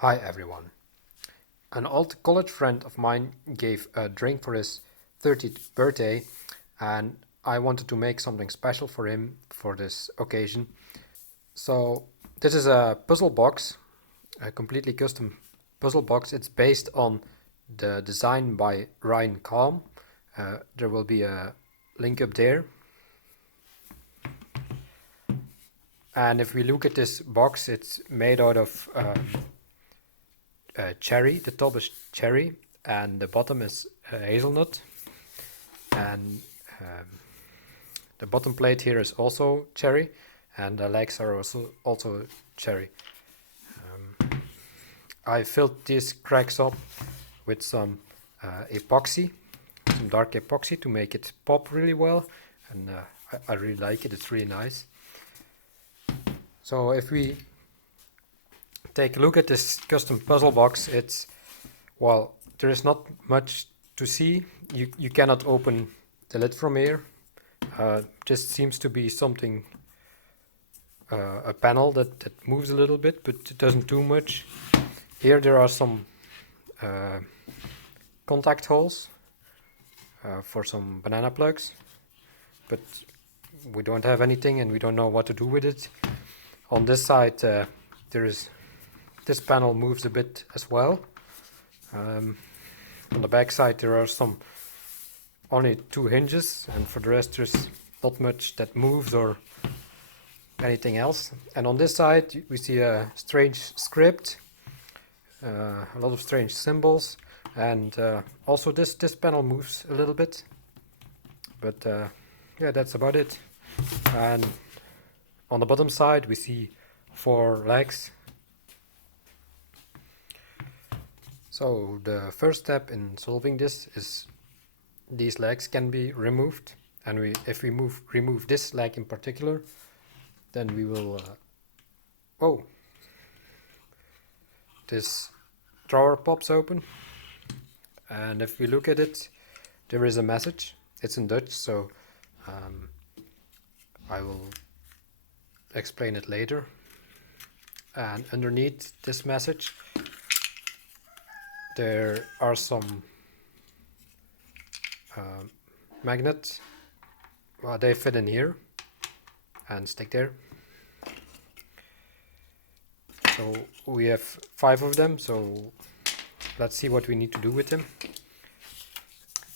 Hi everyone. An old college friend of mine gave a drink for his 30th birthday, and I wanted to make something special for him for this occasion. So, this is a puzzle box, a completely custom puzzle box. It's based on the design by Ryan Calm. There will be a link up there. And if we look at this box, it's made out of cherry. The top is cherry, and the bottom is hazelnut. And the bottom plate here is also cherry, and the legs are also cherry. I filled these cracks up with some epoxy, some dark epoxy to make it pop really well, and I really like it. It's really nice. So if we take a look at this custom puzzle box, well, there is not much to see. You cannot open the lid from here. Just seems to be something, a panel that moves a little bit, but it doesn't do much. Here there are some contact holes for some banana plugs, but we don't have anything and we don't know what to do with it. On this side this panel moves a bit as well. On the back side there are only two hinges, and for the rest there's not much that moves or anything else. And on this side we see a strange script, a lot of strange symbols, and also this panel moves a little bit, but yeah, that's about it. And on the bottom side we see 4 legs. So the first step in solving this is these legs can be removed, and if we remove this leg in particular, then we will this drawer pops open, and if we look at it, there is a message. It's in Dutch, so I will explain it later. And underneath this message there are some magnets. Well, they fit in here and stick there. So we have 5 of them, so let's see what we need to do with them.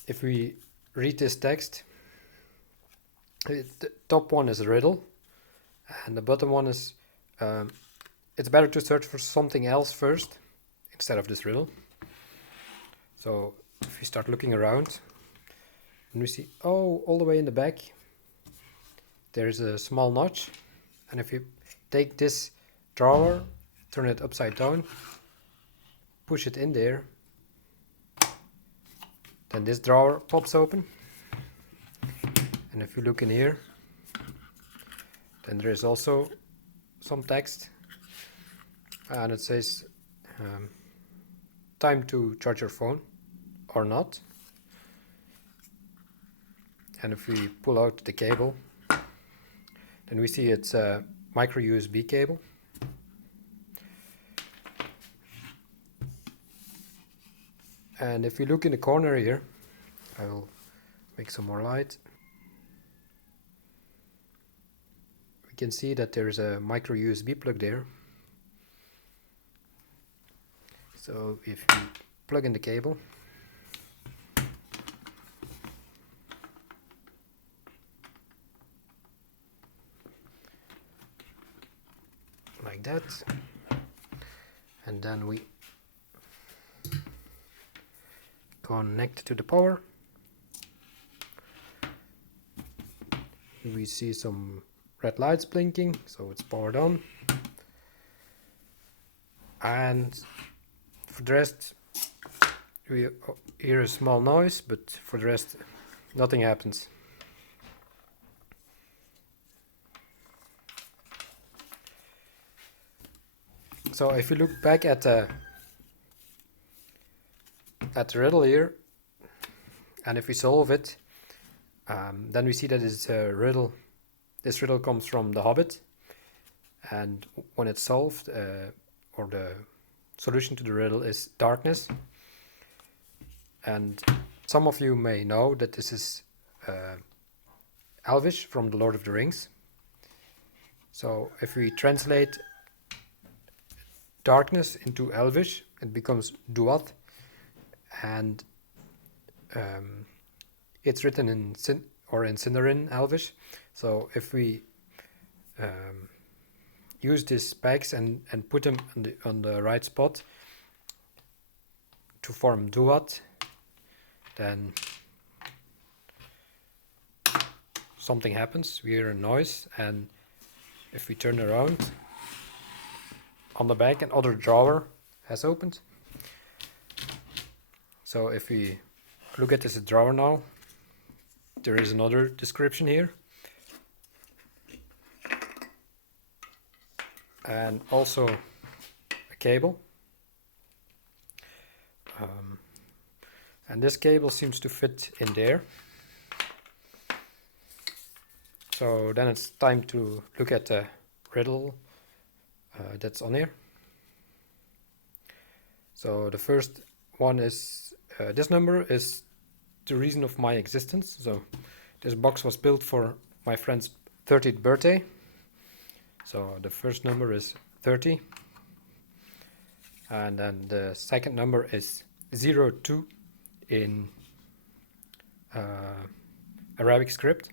If we read this text, the top one is a riddle, and the bottom one is it's better to search for something else first instead of this riddle. So if we start looking around, and we see, all the way in the back there's a small notch, and if you take this drawer, turn it upside down, push it in there, then this drawer pops open. And if you look in here, then there is also some text, and it says time to charge your phone or not. And if we pull out the cable, then we see it's a micro USB cable. And if we look in the corner here, I will make some more light. We can see that there is a micro USB plug there. So if we plug in the cable, like that, and then we connect to the power, we see some red lights blinking, so it's powered on. And for the rest, we hear a small noise, but for the rest nothing happens. So if you look back at the riddle here, and if we solve it, then we see that it's a riddle. This riddle comes from The Hobbit, and when it's solved, or solution to the riddle is darkness. And some of you may know that this is Elvish from the Lord of the Rings. So if we translate darkness into Elvish, it becomes Duat, and it's written in Sindarin Elvish. So if we use these pegs and put them on the right spot to form Duat, then something happens. We hear a noise, and if we turn around, on the back another drawer has opened. So if we look at this drawer now, there is another description here. And also a cable. And this cable seems to fit in there. So then it's time to look at the riddle that's on here. So the first one is, this number is the reason of my existence. So this box was built for my friend's 30th birthday. So the first number is 30. And then the second number is 02 in Arabic script.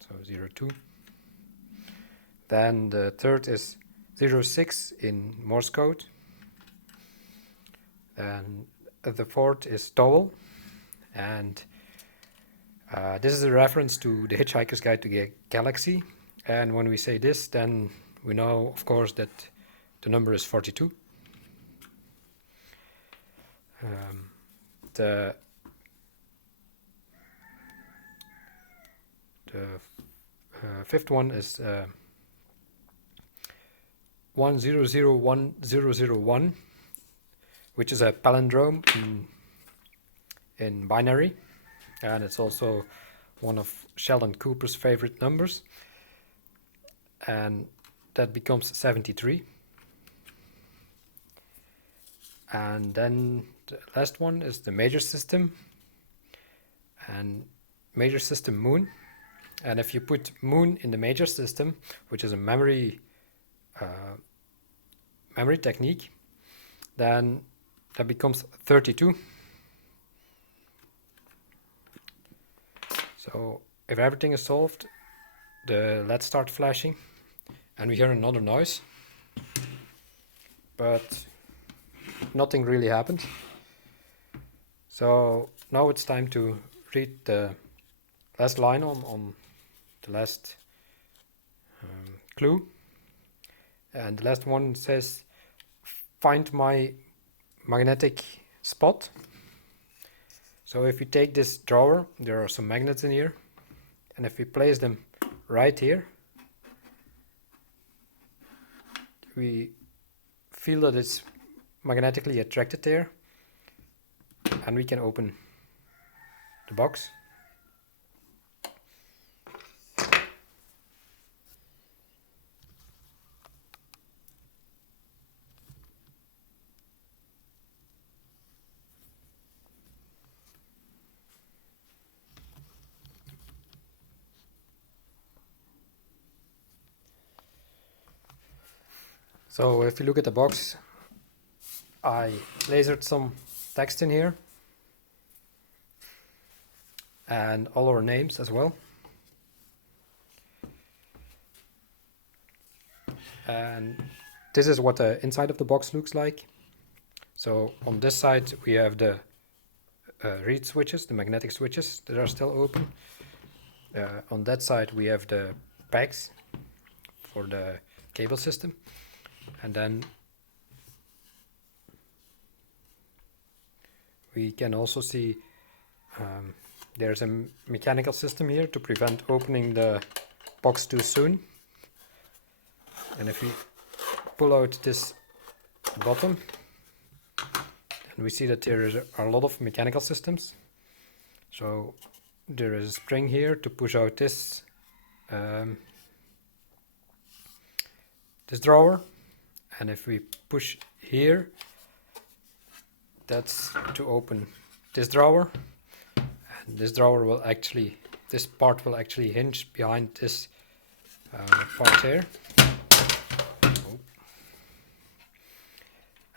So 02. Then the third is 06 in Morse code. And the fourth is towel. And this is a reference to The Hitchhiker's Guide to the Galaxy. And when we say this, then we know, of course, that the number is 42. The fifth one is 1001,001, which is a palindrome in binary, and it's also one of Sheldon Cooper's favorite numbers, and that becomes 73. And then the last one is the major system, and major system moon. And if you put moon in the major system, which is a memory technique, then that becomes 32. So if everything is solved, the LEDs start flashing and we hear another noise, but nothing really happened. So now it's time to read the last line on the last clue. And the last one says, find my magnetic spot. So if we take this drawer, there are some magnets in here, and if we place them right here, we feel that it's magnetically attracted there, and we can open the box. So if you look at the box, I lasered some text in here and all our names as well. And this is what the inside of the box looks like. So on this side we have the reed switches, the magnetic switches that are still open. On that side we have the pegs for the cable system. And then we can also see there's a mechanical system here to prevent opening the box too soon. And if we pull out this bottom, then we see that there are a lot of mechanical systems. So there is a spring here to push out this this drawer. And if we push here, that's to open this drawer, and this drawer will actually, this part will actually hinge behind this part here. Oh.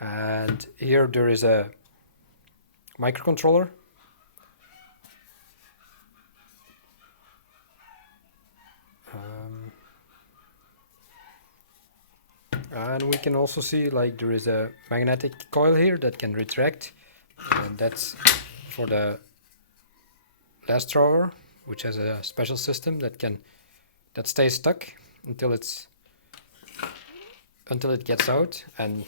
And here there is a microcontroller. And we can also see like there is a magnetic coil here that can retract, and that's for the last drawer, which has a special system that stays stuck until it gets out. And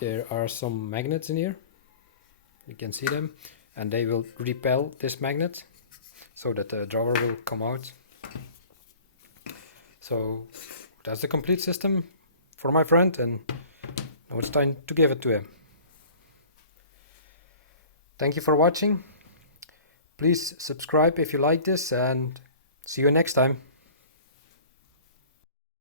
there are some magnets in here, you can see them, and they will repel this magnet so that the drawer will come out. So that's the complete system for my friend, and now it's time to give it to him. Thank you for watching. Please subscribe if you like this, and see you next time.